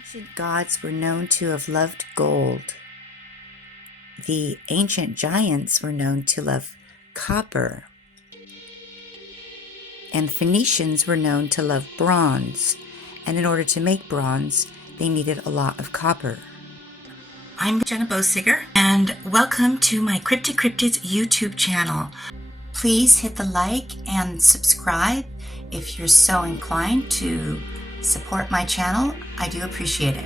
Ancient gods were known to have loved gold. The ancient giants were known to love copper. And Phoenicians were known to love bronze. And in order to make bronze, they needed a lot of copper. I'm Jenna Bosiger, and welcome to my Cryptid Cryptids YouTube channel. Please hit the like and subscribe if you're so inclined to support my channel. I do appreciate it.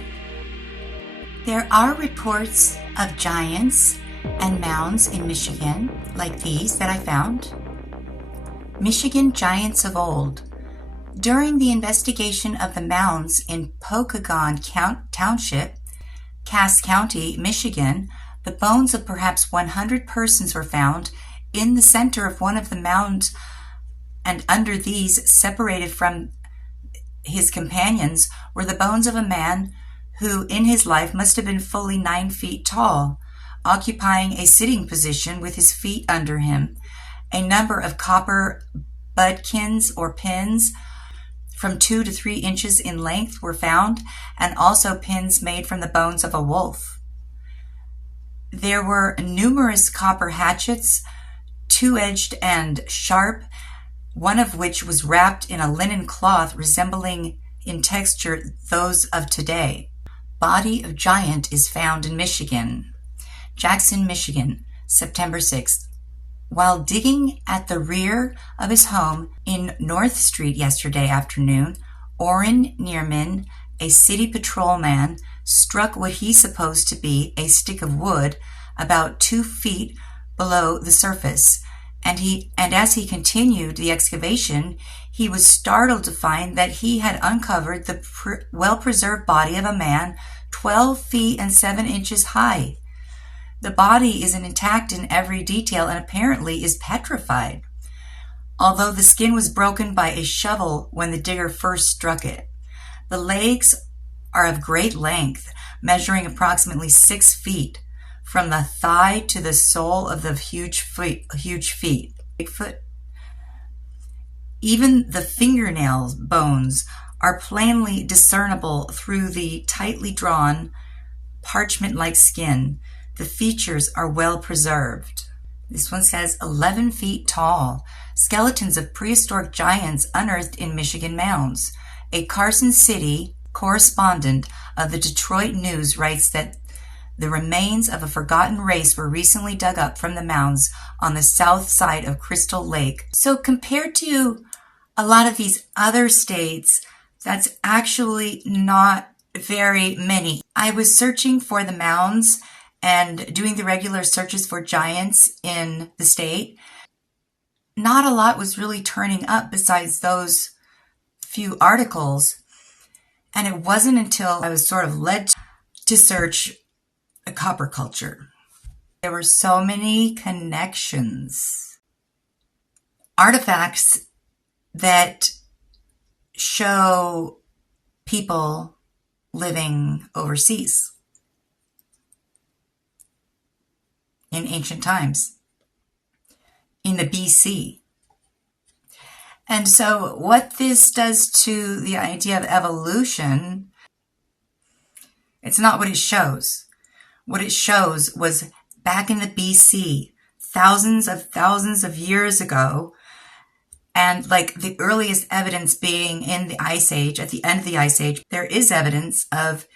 There are reports of giants and mounds in Michigan, like these that I found. Michigan giants of old. During the investigation of the mounds in Pokagon Township, Cass County, Michigan, the bones of perhaps 100 persons were found in the center of one of the mounds, and under these, separated from his companions, were the bones of a man who in his life must have been fully 9 feet tall, occupying a sitting position with his feet under him. A number of copper budkins or pins from 2 to 3 inches in length were found, and also pins made from the bones of a wolf. There were numerous copper hatchets, two-edged and sharp, one of which was wrapped in a linen cloth resembling in texture those of today. Body of giant is found in Michigan. Jackson, Michigan, September 6th. While digging at the rear of his home in North Street yesterday afternoon, Orrin Neerman, a city patrolman, struck what he supposed to be a stick of wood about 2 feet below the surface. And as he continued the excavation, he was startled to find that he had uncovered the well-preserved body of a man 12 feet and 7 inches high. The body is intact in every detail and apparently is petrified, although the skin was broken by a shovel when the digger first struck it. The legs are of great length, measuring approximately 6 feet, from the thigh to the sole of the huge feet. Bigfoot. Even the fingernail bones are plainly discernible through the tightly drawn, parchment-like skin. The features are well preserved. This one says 11 feet tall. Skeletons of prehistoric giants unearthed in Michigan mounds. A Carson City correspondent of the Detroit News writes that the remains of a forgotten race were recently dug up from the mounds on the south side of Crystal Lake. So compared to a lot of these other states, that's actually not very many. I was searching for the mounds and doing the regular searches for giants in the state. Not a lot was really turning up besides those few articles. And it wasn't until I was sort of led to search a copper culture. There were so many connections. Artifacts that show people living overseas in ancient times, in the BC. And so what this does to the idea of evolution, it's not what it shows. What it shows was back in the BC, thousands of years ago, and like the earliest evidence being in the Ice Age, at the end of the Ice Age, there is evidence of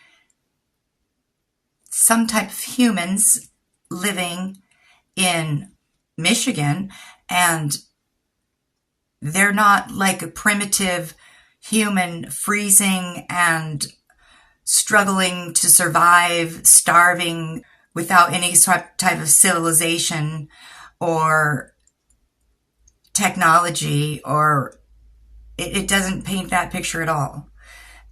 some type of humans living in Michigan, and they're not like a primitive human freezing and struggling to survive, starving, without any type of civilization or technology, or it doesn't paint that picture at all.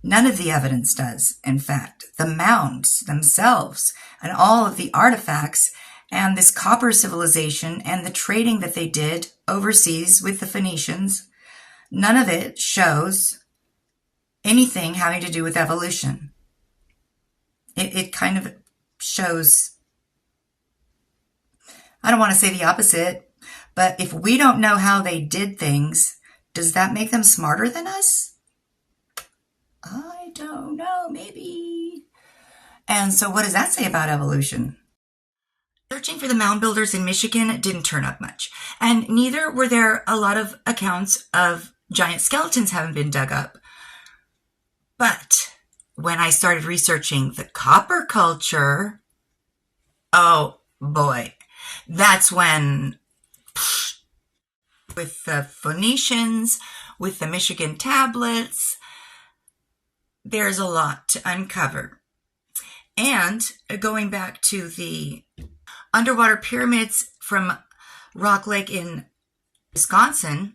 None of the evidence does, in fact. The mounds themselves and all of the artifacts and this copper civilization and the trading that they did overseas with the Phoenicians, none of it shows anything having to do with evolution. It kind of shows, I don't want to say the opposite, but if we don't know how they did things, does that make them smarter than us? I don't know, maybe. And so what does that say about evolution? Searching for the mound builders in Michigan didn't turn up much, and neither were there a lot of accounts of giant skeletons having been dug up. But when I started researching the copper culture, oh boy, that's when, with the Phoenicians, with the Michigan tablets, there's a lot to uncover. And going back to the underwater pyramids from Rock Lake in Wisconsin,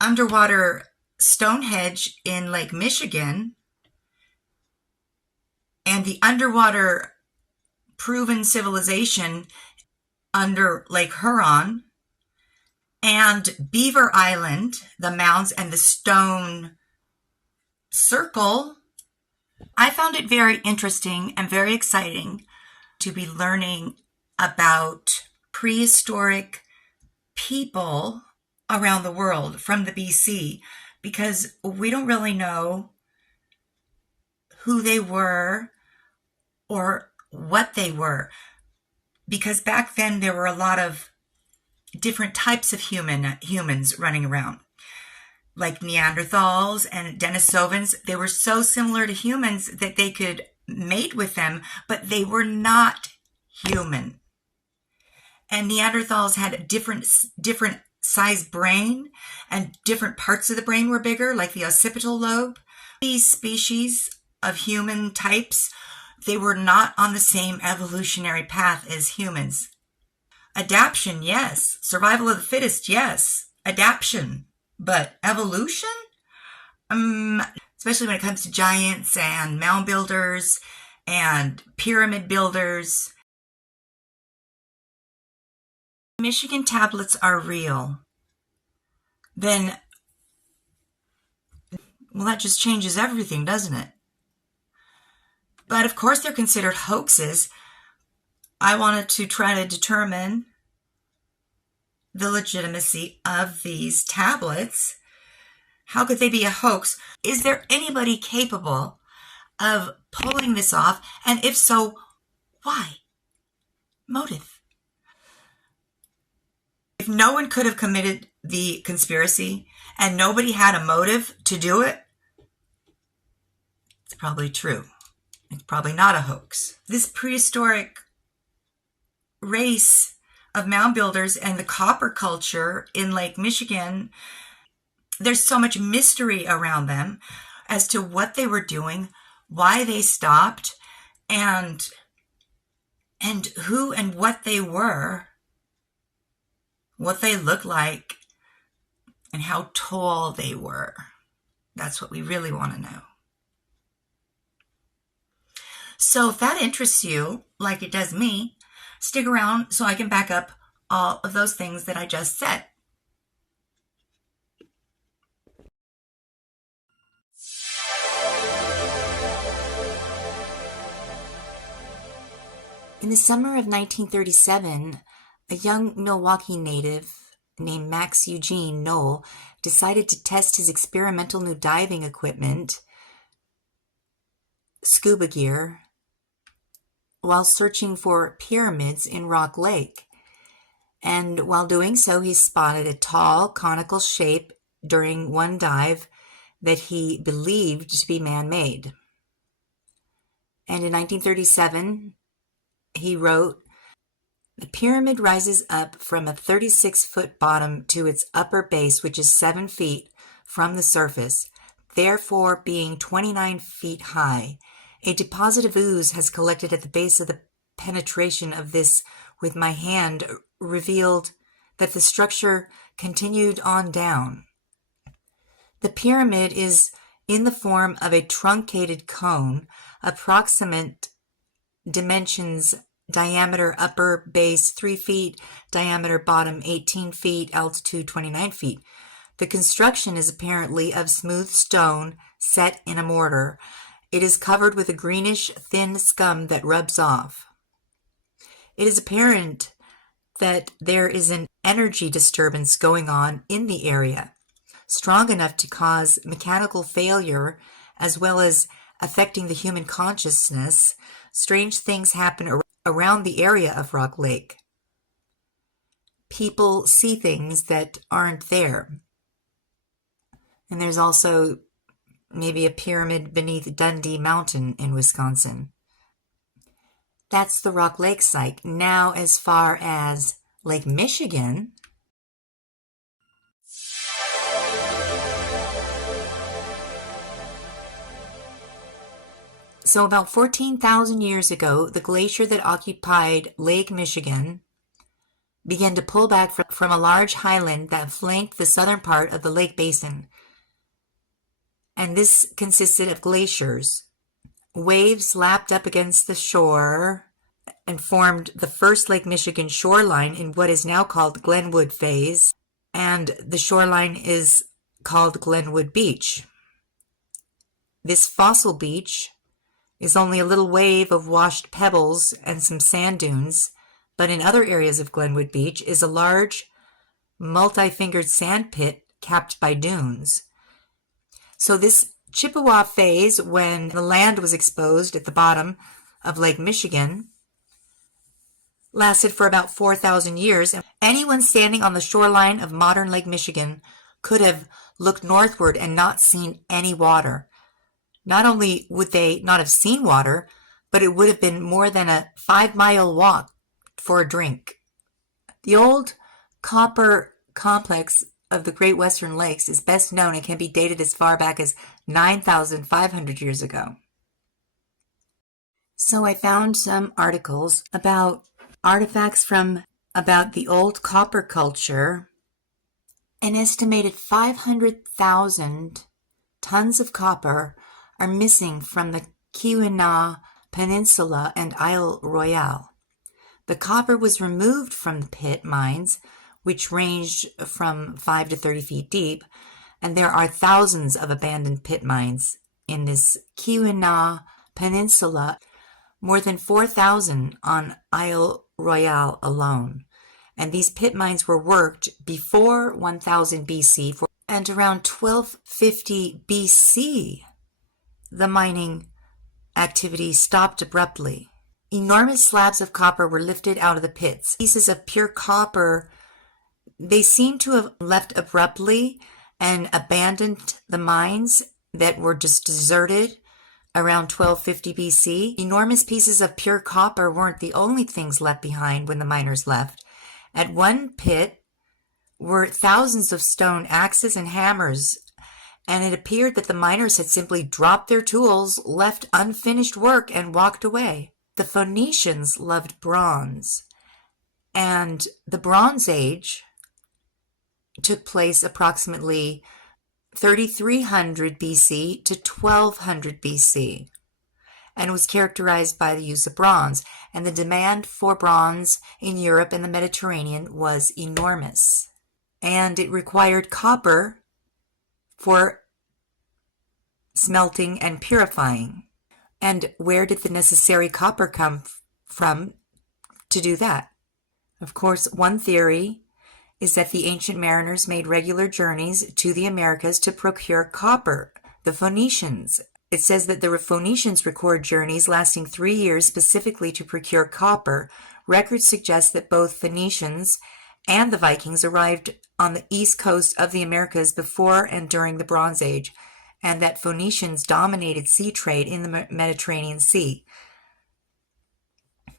underwater Stonehenge in Lake Michigan, and the underwater proven civilization under Lake Huron, and Beaver Island, the mounds and the stone circle, I found it very interesting and very exciting to be learning about prehistoric people around the world from the BC, because we don't really know who they were or what they were, because back then there were a lot of different types of humans running around, like Neanderthals and Denisovans. They were so similar to humans that they could mate with them, but they were not human. And Neanderthals had a different size brain, and different parts of the brain were bigger, like the occipital lobe. These species of human types, they were not on the same evolutionary path as humans. Adaption, yes. Survival of the fittest, yes. Adaption. But evolution? Especially when it comes to giants and mound builders and pyramid builders. Michigan tablets are real. Then, well, that just changes everything, doesn't it? But of course they're considered hoaxes. I wanted to try to determine the legitimacy of these tablets. How could they be a hoax? Is there anybody capable of pulling this off? And if so, why? Motive. If no one could have committed the conspiracy and nobody had a motive to do it, it's probably true. It's probably not a hoax. This prehistoric race of mound builders and the copper culture in Lake Michigan, there's so much mystery around them as to what they were doing, why they stopped, and who and what they were, what they looked like, and how tall they were. That's what we really want to know. So if that interests you, like it does me, stick around so I can back up all of those things that I just said. In the summer of 1937, a young Milwaukee native named Max Eugene Knoll decided to test his experimental new diving equipment, scuba gear, while searching for pyramids in Rock Lake. And while doing so, he spotted a tall, conical shape during one dive that he believed to be man-made. And in 1937, he wrote, "The pyramid rises up from a 36-foot bottom to its upper base, which is 7 feet from the surface, therefore being 29 feet high. A deposit of ooze has collected at the base of the penetration of this with my hand revealed that the structure continued on down. The pyramid is in the form of a truncated cone, approximate dimensions, diameter upper base 3 feet, diameter bottom 18 feet, altitude 29 feet. The construction is apparently of smooth stone set in a mortar. It is covered with a greenish thin scum that rubs off. It is apparent that there is an energy disturbance going on in the area, strong enough to cause mechanical failure as well as affecting the human consciousness, strange things happen around the area of Rock Lake. People see things that aren't there. And there's also maybe a pyramid beneath Dundee Mountain in Wisconsin. That's the Rock Lake site. Now, as far as Lake Michigan, so about 14,000 years ago, the glacier that occupied Lake Michigan began to pull back from a large highland that flanked the southern part of the lake basin. And this consisted of glaciers. Waves lapped up against the shore and formed the first Lake Michigan shoreline in what is now called Glenwood Phase, and the shoreline is called Glenwood Beach. This fossil beach is only a little wave of washed pebbles and some sand dunes, but in other areas of Glenwood Beach is a large, multi-fingered sand pit capped by dunes. So this Chippewa phase, when the land was exposed at the bottom of Lake Michigan, lasted for about 4,000 years. Anyone standing on the shoreline of modern Lake Michigan could have looked northward and not seen any water. Not only would they not have seen water, but it would have been more than a 5-mile walk for a drink. The old copper complex of the Great Western Lakes is best known and can be dated as far back as 9,500 years ago. So I found some articles about artifacts from about the old copper culture. An estimated 500,000 tons of copper are missing from the Keweenaw Peninsula and Isle Royale. The copper was removed from the pit mines, which ranged from 5 to 30 feet deep, and there are thousands of abandoned pit mines in this Keweenaw Peninsula, more than 4,000 on Isle Royale alone. And these pit mines were worked before 1000 BC, and around 1250 BC, the mining activity stopped abruptly. Enormous slabs of copper were lifted out of the pits. Pieces of pure copper, they seem to have left abruptly and abandoned the mines that were just deserted around 1250 BC. Enormous pieces of pure copper weren't the only things left behind when the miners left. At one pit were thousands of stone axes and hammers, and it appeared that the miners had simply dropped their tools, left unfinished work, and walked away. The Phoenicians loved bronze, and the Bronze Age took place approximately 3300 BC to 1200 BC and was characterized by the use of bronze. And the demand for bronze in Europe and the Mediterranean was enormous. And it required copper for smelting and purifying. And where did the necessary copper come from to do that? Of course, one theory is that the ancient mariners made regular journeys to the Americas to procure copper. The Phoenicians, it says that the Phoenicians record journeys lasting 3 years specifically to procure copper. Records suggest that both Phoenicians and the Vikings arrived on the east coast of the Americas before and during the Bronze Age, and that Phoenicians dominated sea trade in the Mediterranean Sea.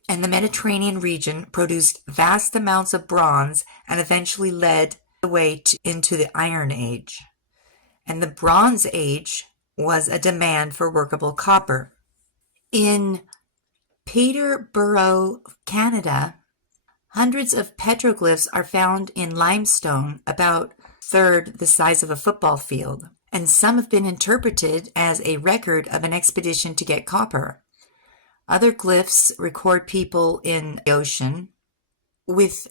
And the Mediterranean region produced vast amounts of bronze and eventually led the way into the Iron Age. And the Bronze Age was a demand for workable copper. In Peterborough, Canada, hundreds of petroglyphs are found in limestone about a third the size of a football field, and some have been interpreted as a record of an expedition to get copper. Other glyphs record people in the ocean with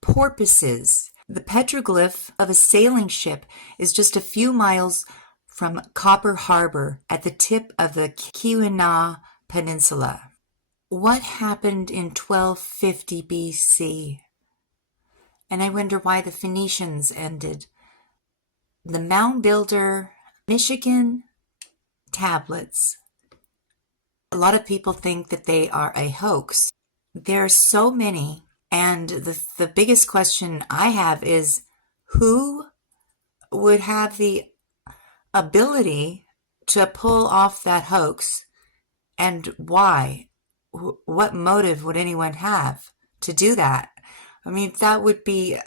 porpoises. The petroglyph of a sailing ship is just a few miles from Copper Harbor at the tip of the Keweenaw Peninsula. What happened in 1250 BC? And I wonder why the Phoenicians ended. The mound builder, Michigan tablets. A lot of people think that they are a hoax. There are so many, and the biggest question I have is, who would have the ability to pull off that hoax, and why? What motive would anyone have to do that? I mean, that would be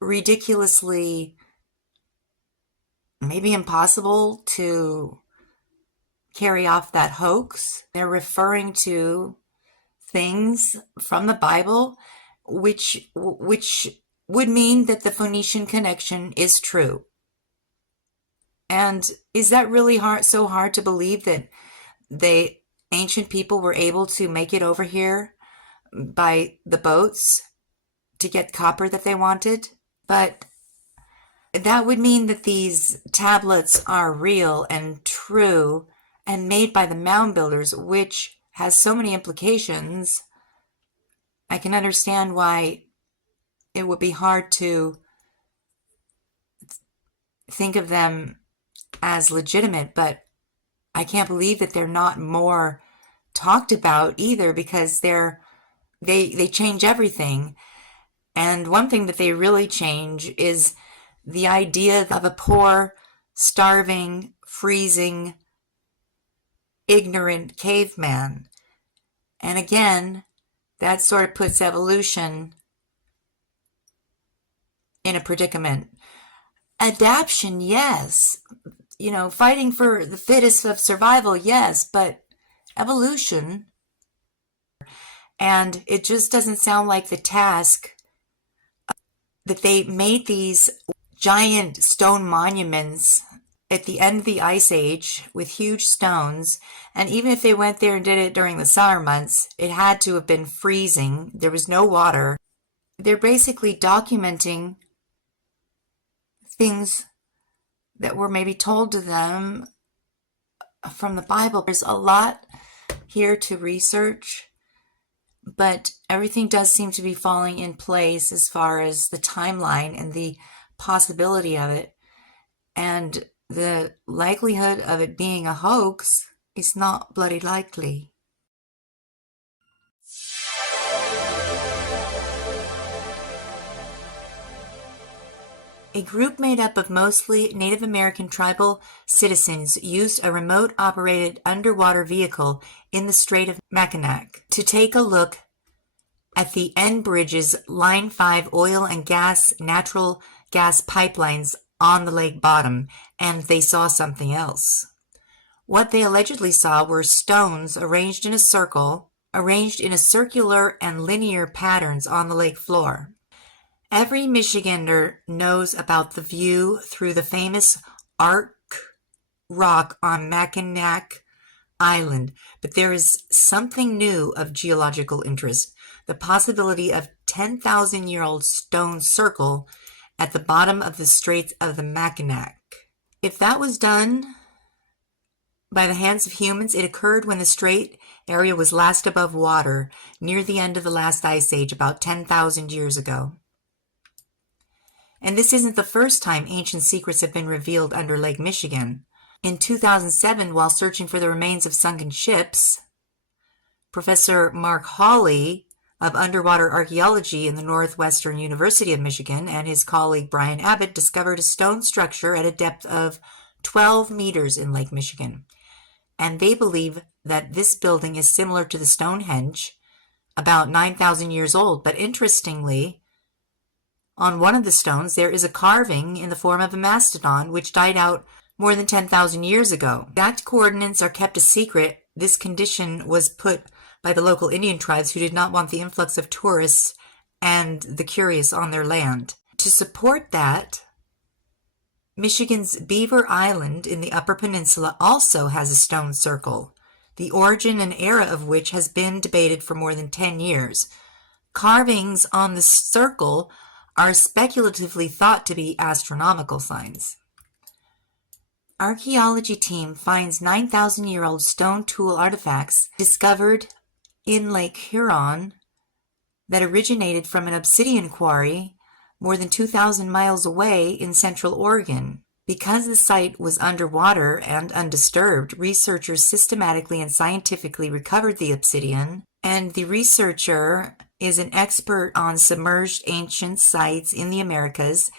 ridiculously, maybe impossible to carry off that hoax. They're referring to things from the Bible, which would mean that the Phoenician connection is true. And is that really so hard to believe that the ancient people were able to make it over here by the boats to get copper that they wanted? But that would mean that these tablets are real and true and made by the mound builders, which has so many implications. I can understand why it would be hard to think of them as legitimate, but I can't believe that they're not more talked about either, because they change everything. And one thing that they really change is the idea of a poor, starving, freezing, ignorant caveman. And again, that sort of puts evolution in a predicament. Adaptation, yes. Fighting for the fittest of survival, yes, but evolution. And it just doesn't sound like the task that they made these giant stone monuments at the end of the Ice Age with huge stones. And even if they went there and did it during the summer months, it had to have been freezing. There was no water. They're basically documenting things that were maybe told to them from the Bible. There's a lot here to research, but everything does seem to be falling in place as far as the timeline and the possibility of it. And the likelihood of it being a hoax is not bloody likely. A group made up of mostly Native American tribal citizens used a remote-operated underwater vehicle in the Strait of Mackinac to take a look at the Enbridge's Line 5 oil and natural gas pipelines on the lake bottom, and they saw something else. What they allegedly saw were stones arranged in a circular and linear patterns on the lake floor. Every Michigander knows about the view through the famous Arc Rock on Mackinac Island, but there is something new of geological interest: the possibility of 10,000-year-old stone circle at the bottom of the Straits of the Mackinac. If that was done by the hands of humans, it occurred when the strait area was last above water, near the end of the last ice age, about 10,000 years ago. And this isn't the first time ancient secrets have been revealed under Lake Michigan. In 2007, while searching for the remains of sunken ships, Professor Mark Hawley of underwater archaeology in the Northwestern University of Michigan and his colleague Brian Abbott discovered a stone structure at a depth of 12 meters in Lake Michigan. And they believe that this building is similar to the Stonehenge, about 9,000 years old. But interestingly, on one of the stones, there is a carving in the form of a mastodon, which died out more than 10,000 years ago. Exact coordinates are kept a secret. This condition was put by the local Indian tribes who did not want the influx of tourists and the curious on their land. To support that, Michigan's Beaver Island in the Upper Peninsula also has a stone circle, the origin and era of which has been debated for more than 10 years. Carvings on the circle are speculatively thought to be astronomical signs. Archaeology team finds 9,000-year-old stone tool artifacts discovered in Lake Huron that originated from an obsidian quarry more than 2,000 miles away in central Oregon. Because the site was underwater and undisturbed, researchers systematically and scientifically recovered the obsidian, and the researcher is an expert on submerged ancient sites in the Americas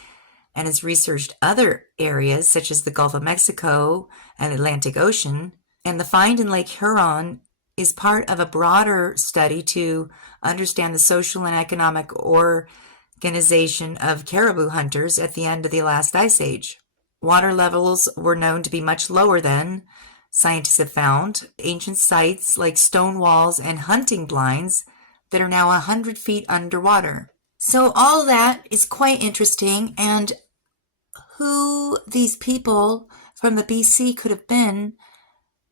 and has researched other areas such as the Gulf of Mexico and Atlantic Ocean. And the find in Lake Huron is part of a broader study to understand the social and economic organization of caribou hunters at the end of the last ice age. Water levels were known to be much lower then. Scientists have found ancient sites like stone walls and hunting blinds that are now 100 feet underwater. So all that is quite interesting, and who these people from the BC could have been,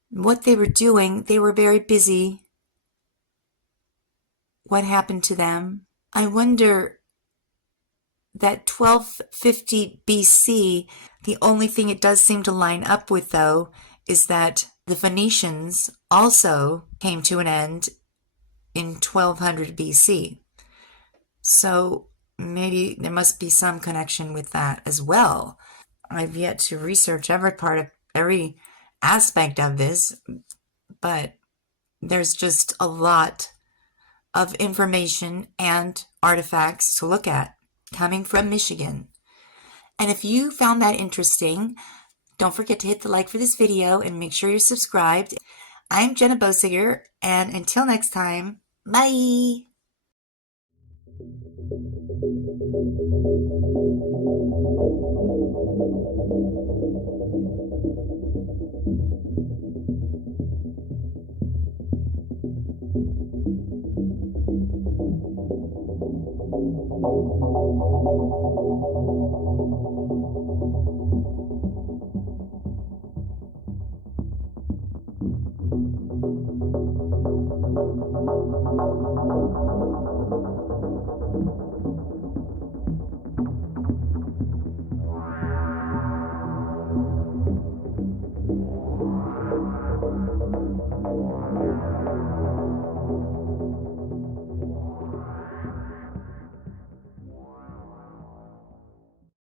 what they were doing, they were very busy. What happened to them? I wonder that 1250 BC, the only thing it does seem to line up with, though, is that the Phoenicians also came to an end in 1200 BC. So maybe there must be some connection with that as well. I've yet to research every aspect of this, but there's just a lot of information and artifacts to look at coming from Michigan. And if you found that interesting, don't forget to hit the like for this video and make sure you're subscribed. I'm Jenna Bosiger, and until next time, bye!